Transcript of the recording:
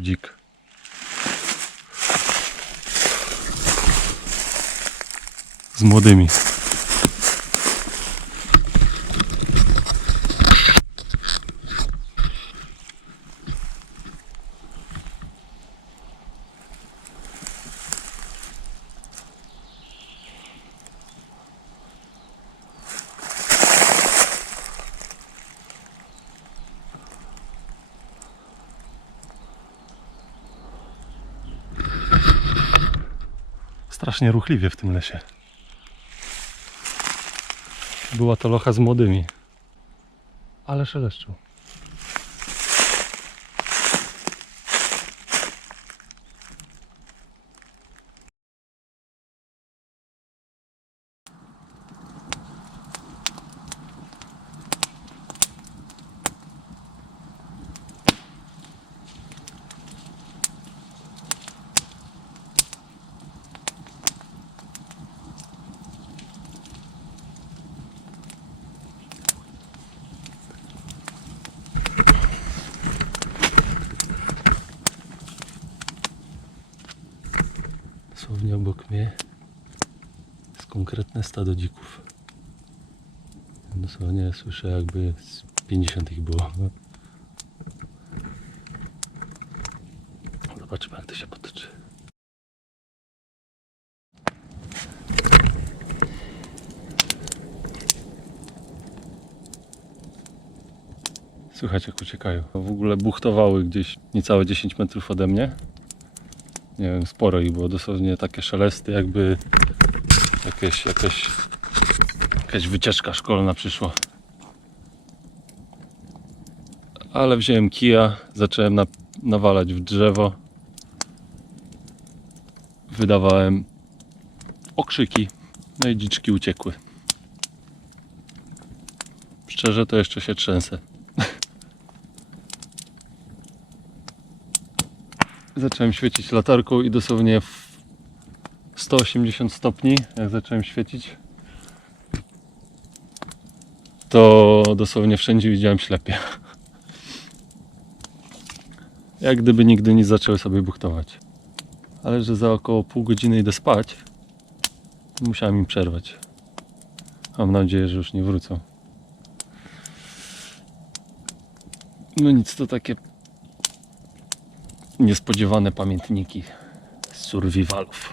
Dzik. Z młodymi. Strasznie ruchliwie w tym lesie. Była to locha z młodymi. Ale szeleszczą. Dosłownie obok mnie jest konkretne stado dzików. Dosłownie słyszę jakby z 50 ich było. Zobaczymy jak to się potoczy. Słychać jak uciekają. W ogóle buchtowały gdzieś niecałe 10 metrów ode mnie nie wiem, sporo ich było, dosłownie takie szelesty, jakby jakieś, jakaś, jakaś wycieczka szkolna przyszła. Ale wziąłem kija, zacząłem na, nawalać w drzewo. Wydawałem okrzyki, no i dziczki uciekły. Szczerze to jeszcze się trzęsę. Zacząłem świecić latarką i dosłownie w 180 stopni, jak zacząłem świecić, to dosłownie wszędzie widziałem ślepie. Jak gdyby nigdy nie zaczęły sobie buchtować. Ale że za około pół godziny idę spać, musiałem im przerwać. Mam nadzieję, że już nie wrócą. No nic, to takie niespodziewane pamiętniki survivalów.